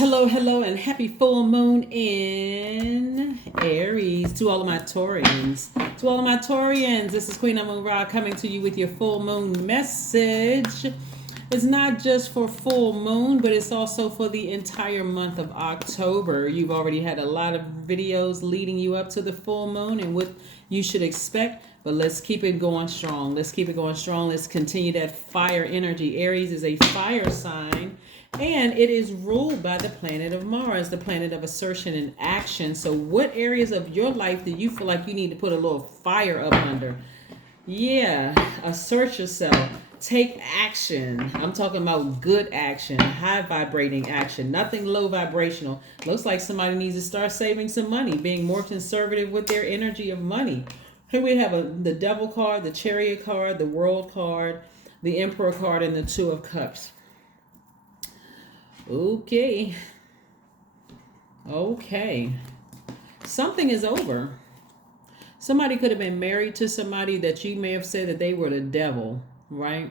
Hello, and happy full moon in Aries to all of my Taurians. To all of my Taurians, this is Queen Amun Ra coming to you with your full moon message. It's not just for full moon, but it's also for the entire month of October. You've already had a lot of videos leading you up to the full moon and what you should expect. But let's keep it going strong. Let's keep it going strong. Let's continue that fire energy. Aries is a fire sign, and it is ruled by the planet of Mars, the planet of assertion and action. So what areas of your life do you feel like you need to put a little fire up under? Yeah, assert yourself. Take action. I'm talking about good action, high vibrating action, nothing low vibrational. Looks like somebody needs to start saving some money, being more conservative with their energy of money. Here we have the Devil card, the Chariot card, the World card, the Emperor card, and the Two of Cups. Okay. Something is over. Somebody could have been married to somebody that you may have said that they were the devil, right?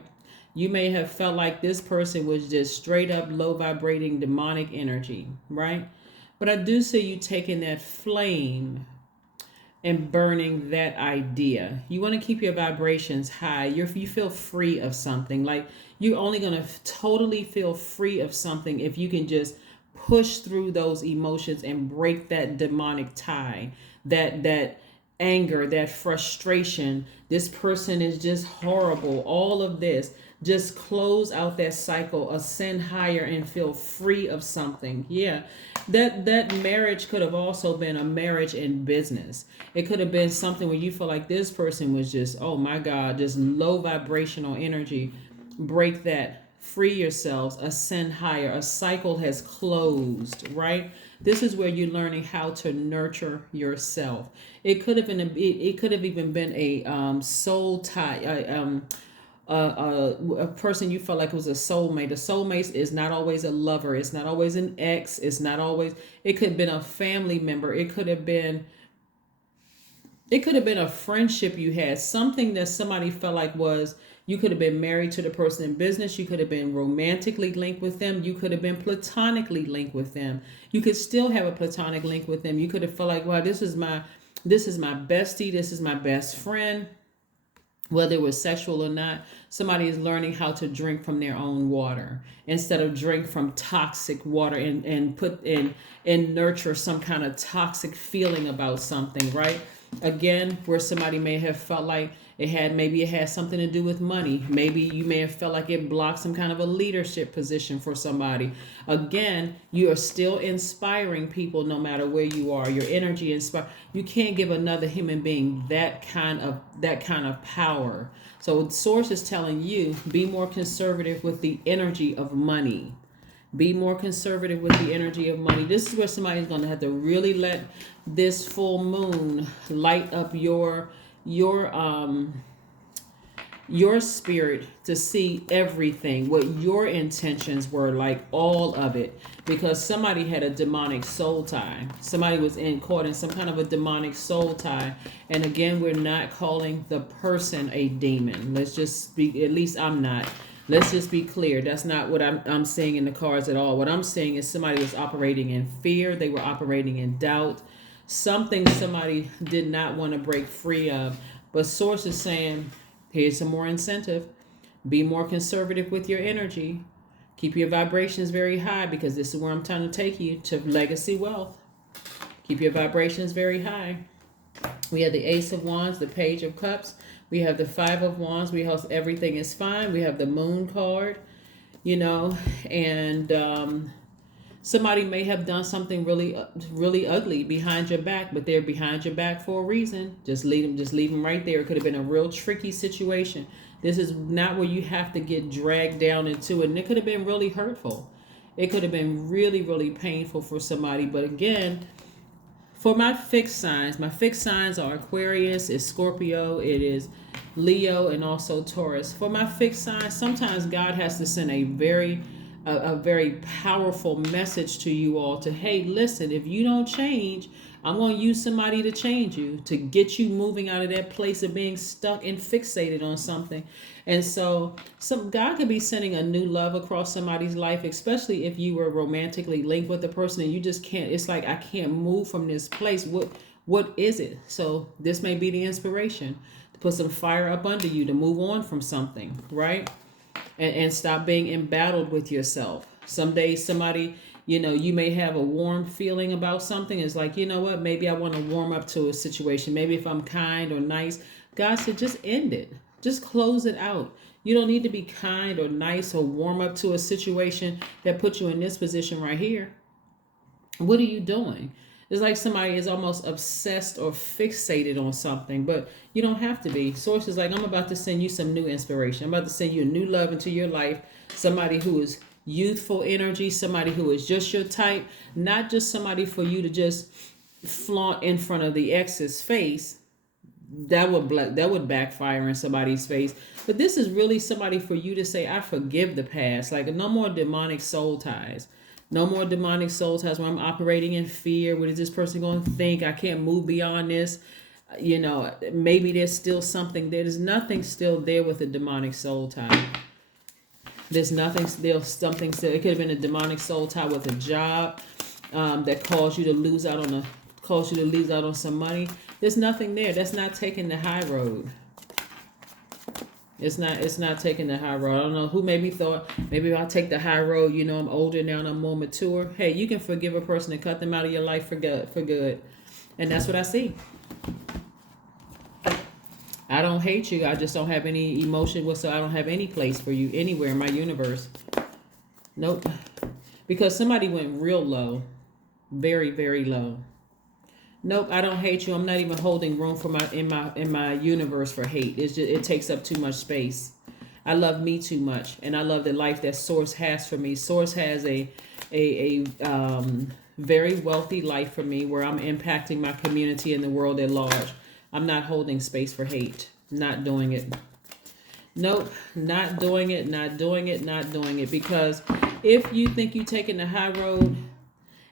You may have felt like this person was just straight up low vibrating demonic energy, right? But I do see you taking that flame and burning that idea. You want to keep your vibrations high. You feel free of something. Like you're only going to totally feel free of something if you can just push through those emotions and break that demonic tie, that anger, that frustration. This person is just horrible. All of this. Just close out that cycle, ascend higher, and feel free of something. Yeah, that marriage could have also been a marriage in business. It could have been something where you feel like this person was just, oh my God, just low vibrational energy. Break that. Free yourselves, ascend higher. A cycle has closed, right? This is where you're learning how to nurture yourself. It could have been it could have even been a soul tie, a person you felt like was a soulmate. A soulmate is not always a lover. It's not always an ex. It's not always. It could have been a family member. It could have been a friendship you had. Something that somebody felt like was. You could have been married to the person in business. You could have been romantically linked with them. You could have been platonically linked with them. You could still have a platonic link with them. You could have felt like, wow, this is my bestie. This is my best friend. Whether it was sexual or not, somebody is learning how to drink from their own water instead of drink from toxic water and put in and nurture some kind of toxic feeling about something, right? Again, where somebody may have felt like it had something to do with money. Maybe you may have felt like it blocked some kind of a leadership position for somebody. Again, you are still inspiring people no matter where you are. Your energy inspire. You can't give another human being that kind of power. So source is telling you, be more conservative with the energy of money. Be more conservative with the energy of money. This is where somebody's going to have to really let this full moon light up your spirit to see everything, what your intentions were, like all of it, because somebody had a demonic soul tie. Somebody was caught in some kind of a demonic soul tie. And again, we're not calling the person a demon. Let's just be, at least I'm not. Let's just be clear. That's not what I'm seeing in the cards at all. What I'm seeing is somebody was operating in fear. They were operating in doubt. Something somebody did not want to break free of. But source is saying, here's some more incentive. Be more conservative with your energy. Keep your vibrations very high, because this is where I'm trying to take you to legacy wealth. Keep your vibrations very high. We have the Ace of Wands, the Page of Cups. We have the Five of Wands. We have everything is fine. We have the Moon card, and somebody may have done something really, really ugly behind your back, but they're behind your back for a reason. Just leave them right there. It could have been a real tricky situation. This is not where you have to get dragged down into it. And it could have been really hurtful. It could have been really, really painful for somebody. But again, for my fixed signs are Aquarius, it's Scorpio, it is Leo, and also Taurus. For my fixed signs, sometimes God has to send a very a very powerful message to you all to, hey, listen, if you don't change, I'm going to use somebody to change you, to get you moving out of that place of being stuck and fixated on something. And so God could be sending a new love across somebody's life, especially if you were romantically linked with the person and you just can't, it's like, I can't move from this place. What is it? So this may be the inspiration to put some fire up under you to move on from something, right? And stop being embattled with yourself. Some days somebody, you may have a warm feeling about something. It's like, you know what, maybe I want to warm up to a situation. Maybe if I'm kind or nice, God said, just end it. Just close it out. You don't need to be kind or nice or warm up to a situation that puts you in this position right here. What are you doing? It's like somebody is almost obsessed or fixated on something, but you don't have to be. Source is like, I'm about to send you some new inspiration. I'm about to send you a new love into your life. Somebody who is youthful energy, somebody who is just your type, not just somebody for you to just flaunt in front of the ex's face. That would backfire in somebody's face. But this is really somebody for you to say, I forgive the past. Like, no more demonic soul ties. No more demonic soul ties where I'm operating in fear. What is this person going to think? I can't move beyond this. Maybe there's still something there. There's nothing still there with a demonic soul tie. There's nothing still, something still. It could have been a demonic soul tie with a job that caused you to lose out on some money. There's nothing there. That's not taking the high road. It's not taking the high road. I don't know who maybe thought, maybe if I take the high road, I'm older now and I'm more mature. Hey, you can forgive a person and cut them out of your life for good. And that's what I see. I don't hate you. I just don't have any emotion whatsoever. I don't have any place for you anywhere in my universe. Nope. Because somebody went real low. Very, very low. Nope, I don't hate you. I'm not even holding room for in my universe for hate. It's just, it takes up too much space. I love me too much, and I love the life that Source has for me. Source has a very wealthy life for me, where I'm impacting my community and the world at large. I'm not holding space for hate. Not doing it. Nope, not doing it. Not doing it. Not doing it. Because if you think you're taking the high road,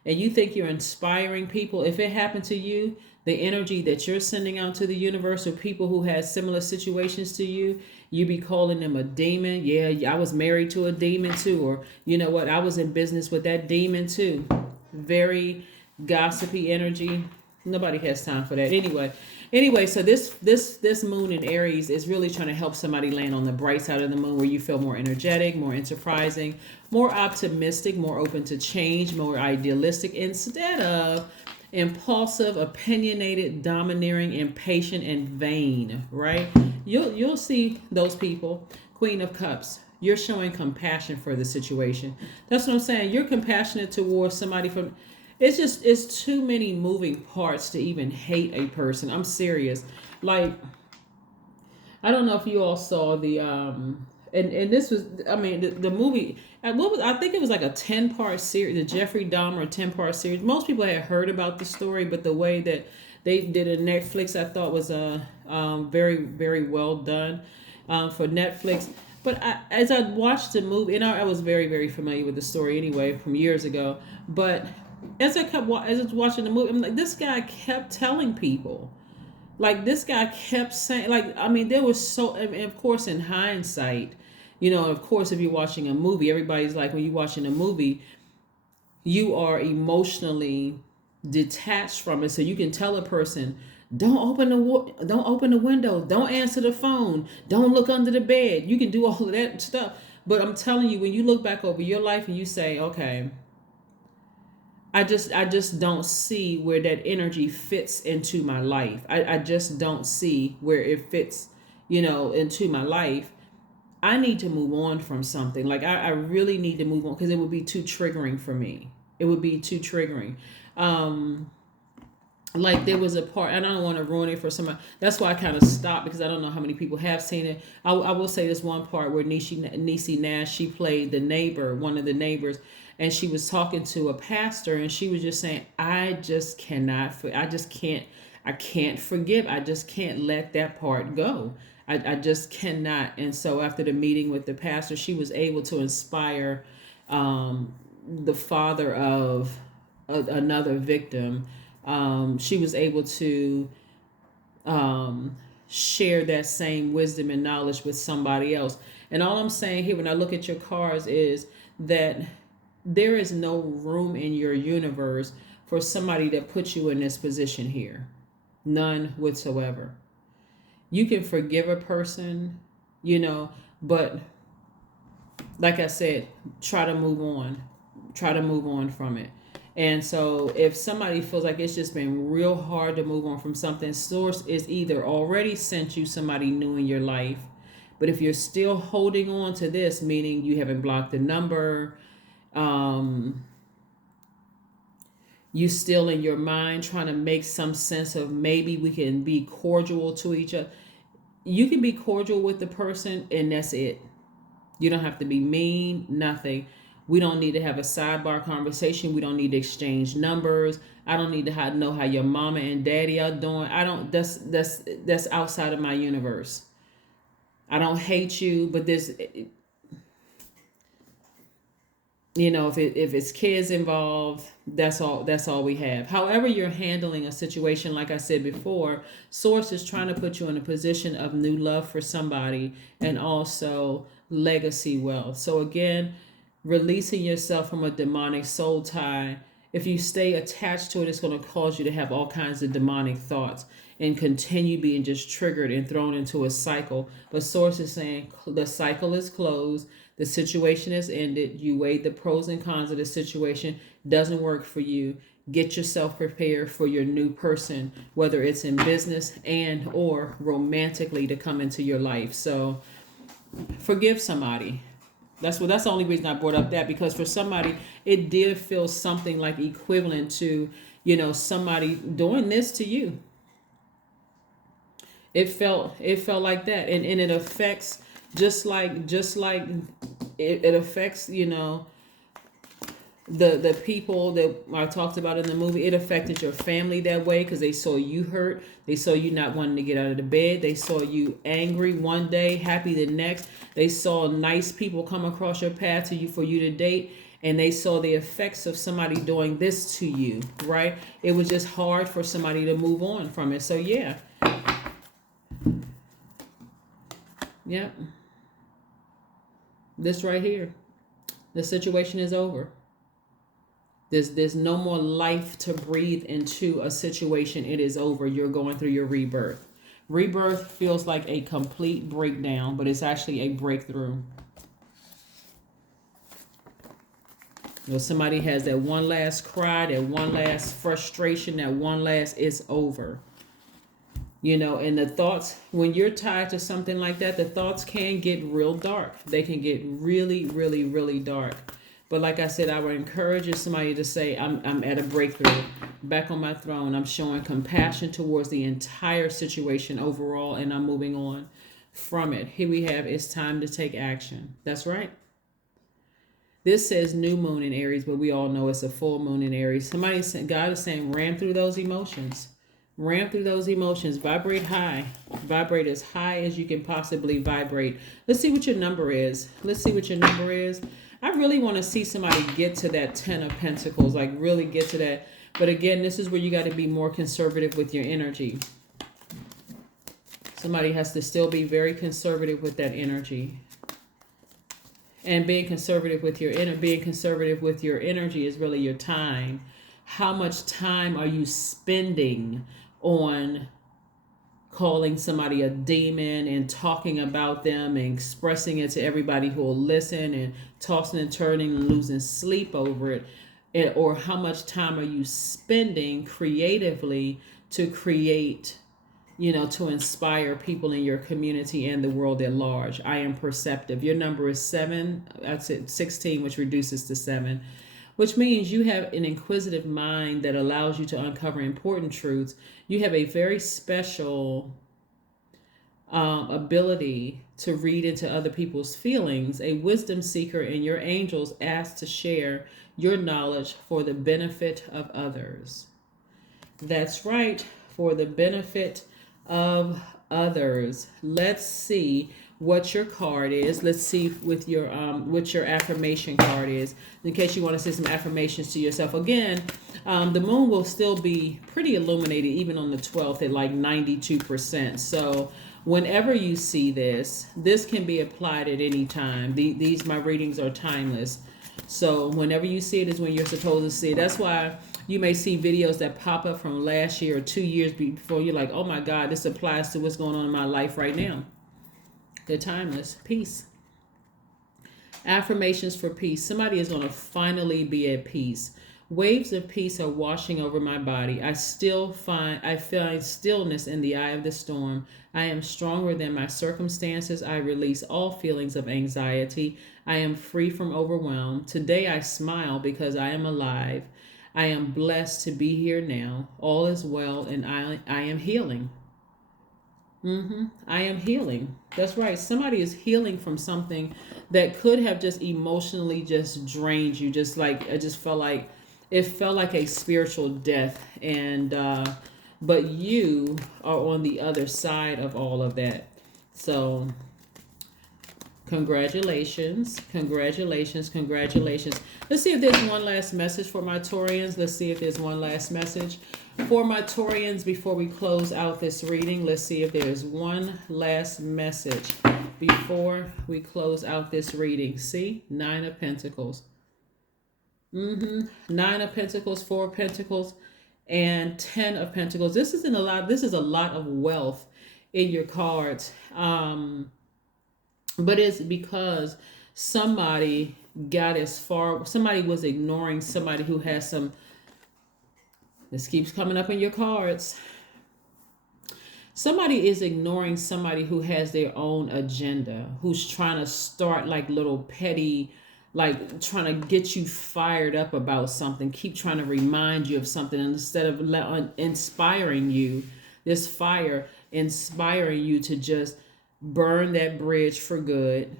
and you think you're inspiring people, if it happened to you, the energy that you're sending out to the universe, or people who had similar situations to you, you be calling them a demon. Yeah, I was married to a demon too. Or, you know what, I was in business with that demon too. Very gossipy energy. Nobody has time for that. Anyway, so this moon in Aries is really trying to help somebody land on the bright side of the moon, where you feel more energetic, more enterprising, more optimistic, more open to change, more idealistic, instead of impulsive, opinionated, domineering, impatient, and vain, right? You'll see those people. Queen of Cups. You're showing compassion for the situation. That's what I'm saying. You're compassionate towards somebody from... It's too many moving parts to even hate a person. I'm serious. Like, I don't know if you all saw the and this was, I mean, the movie. I think it was like a 10-part series, the Jeffrey Dahmer 10-part series. Most people had heard about the story, but the way that they did it on Netflix, I thought was very, very well done for Netflix. But as I watched the movie, and I was very, very familiar with the story anyway from years ago, but as I was watching the movie, I'm like, this guy kept telling people. Like, this guy kept saying, like, I mean, there was so, and of course, in hindsight, of course, if you're watching a movie, everybody's like, when you're watching a movie, you are emotionally detached from it. So you can tell a person, don't open the window, don't answer the phone, don't look under the bed. You can do all of that stuff. But I'm telling you, when you look back over your life and you say, okay, I just don't see where that energy fits into my life. I just don't see where it fits, into my life. I need to move on from something. Like, I really need to move on, because it would be too triggering for me. It would be too triggering. Like, there was a part, and I don't want to ruin it for somebody. That's why I kind of stopped, because I don't know how many people have seen it. I will say this one part where Niecy Nash, she played the neighbor, one of the neighbors, and she was talking to a pastor, and she was just saying, I can't forgive. I just can't let that part go. I just cannot. And so after the meeting with the pastor, she was able to inspire the father of another victim, she was able to share that same wisdom and knowledge with somebody else. And all I'm saying here when I look at your cards is that there is no room in your universe for somebody that puts you in this position here. None whatsoever. You can forgive a person, but like I said, try to move on. Try to move on from it. And so if somebody feels like it's just been real hard to move on from something, source is either already sent you somebody new in your life, but if you're still holding on to this, meaning you haven't blocked the number, you still in your mind trying to make some sense of maybe we can be cordial to each other. You can be cordial with the person and that's it. You don't have to be mean, nothing. We don't need to have a sidebar conversation. We don't need to exchange numbers. I don't need to know how your mama and daddy are doing. I don't. That's outside of my universe. I don't hate you, but there's, if it's kids involved, that's all we have. However you're handling a situation, like I said before, source is trying to put you in a position of new love for somebody and also legacy wealth. So again, releasing yourself from a demonic soul tie. If you stay attached to it, it's going to cause you to have all kinds of demonic thoughts and continue being just triggered and thrown into a cycle. But source is saying the cycle is closed. The situation is ended. You weighed the pros and cons of the situation. Doesn't work for you. Get yourself prepared for your new person, whether it's in business and or romantically to come into your life. So forgive somebody. That's the only reason I brought up that, because for somebody it did feel something like equivalent to, somebody doing this to you. It felt like that, and it affects just like it affects the people that I talked about in the movie. It affected your family that way because they saw you hurt. They saw you not wanting to get out of the bed. They saw you angry one day, happy the next. They saw nice people come across your path for you to date, and they saw the effects of somebody doing this to you, right? It was just hard for somebody to move on from it. So yeah. This right here, the situation is over. There's no more life to breathe into a situation. It is over. You're going through your rebirth. Rebirth feels like a complete breakdown, but it's actually a breakthrough. Somebody has that one last cry, that one last frustration, that one last it's over. And the thoughts, when you're tied to something like that, the thoughts can get real dark. They can get really, really, really dark. But like I said, I would encourage somebody to say, I'm at a breakthrough, back on my throne. I'm showing compassion towards the entire situation overall, and I'm moving on from it. Here we have, it's time to take action. That's right. This says new moon in Aries, but we all know it's a full moon in Aries. God is saying, ram through those emotions. Ram through those emotions. Vibrate high. Vibrate as high as you can possibly vibrate. Let's see what your number is. I really want to see somebody get to that 10 of Pentacles, like really get to that. But again, this is where you got to be more conservative with your energy. Somebody has to still be very conservative with that energy. And being conservative with your energy is really your time. How much time are you spending on calling somebody a demon and talking about them and expressing it to everybody who will listen and tossing and turning and losing sleep over it? Or how much time are you spending creatively to create, to inspire people in your community and the world at large? I am perceptive. Your number is 7. That's it, 16, which reduces to 7. Which means you have an inquisitive mind that allows you to uncover important truths. You have a very special ability to read into other people's feelings, a wisdom seeker, and your angels asked to share your knowledge for the benefit of others. That's right, for the benefit of others. Let's see what your card is. Let's see with your what your affirmation card is, in case you want to say some affirmations to yourself. Again, the moon will still be pretty illuminated even on the 12th at like 92%. So whenever you see this can be applied at any time. These my readings are timeless. So whenever you see it is when you're supposed to see it. That's why you may see videos that pop up from last year or 2 years before. You're like, oh my God, this applies to what's going on in my life right now. They're timeless. Peace. Affirmations for peace. Somebody is going to finally be at peace. Waves of peace are washing over my body. I find stillness in the eye of the storm. I am stronger than my circumstances. I release all feelings of anxiety. I am free from overwhelm. Today I smile because I am alive. I am blessed to be here now. All is well, and I am healing. I am healing. That's right. Somebody is healing from something that could have just emotionally just drained you. Just like it felt like a spiritual death, and but you are on the other side of all of that. So congratulations, congratulations, congratulations. Let's see if there's one last message for my Taurians. Let's see if there's one last message for my Taurians before we close out this reading. Let's see if there's one last message before we close out this reading. See, 9 of Pentacles. 9 of Pentacles, 4 of Pentacles, and 10 of Pentacles. This is a lot of wealth in your cards. But it's because somebody was ignoring somebody who has some, this keeps coming up in your cards. Somebody is ignoring somebody who has their own agenda, who's trying to start like little petty, like trying to get you fired up about something, keep trying to remind you of something, instead of inspiring you, this fire inspiring you to just burn that bridge for good,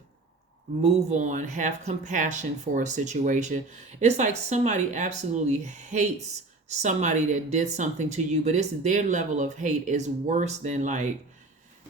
move on, have compassion for a situation. It's like somebody absolutely hates somebody that did something to you, but it's their level of hate is worse than, like,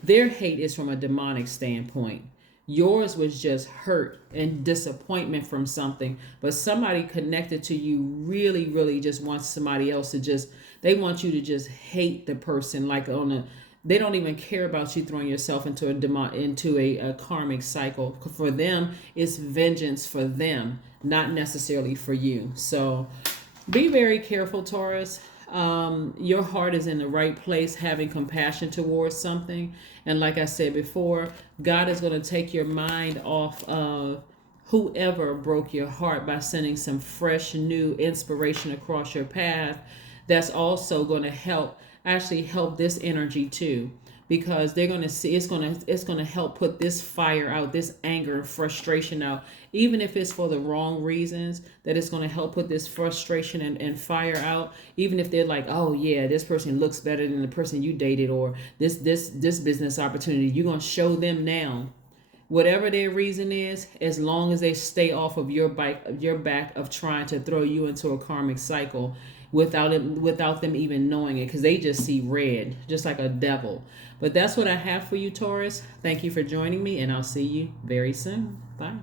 their hate is from a demonic standpoint. Yours was just hurt and disappointment from something, but somebody connected to you really, really just wants somebody else to just, they want you to just hate the person, like they don't even care about you throwing yourself into a karmic cycle. For them, it's vengeance for them, not necessarily for you. So be very careful, Taurus. Your heart is in the right place, having compassion towards something. And like I said before, God is going to take your mind off of whoever broke your heart by sending some fresh, new inspiration across your path. That's also going to help this energy too, because they're going to see it's going to help put this fire out, this anger and frustration out, even if it's for the wrong reasons. That it's going to help put this frustration and fire out, even if they're like, oh yeah, this person looks better than the person you dated, or this business opportunity. You're going to show them now, whatever their reason is, as long as they stay off of your back of trying to throw you into a karmic cycle without them even knowing it, because they just see red, just like a devil. But that's what I have for you, Taurus. Thank you for joining me, and I'll see you very soon. Bye.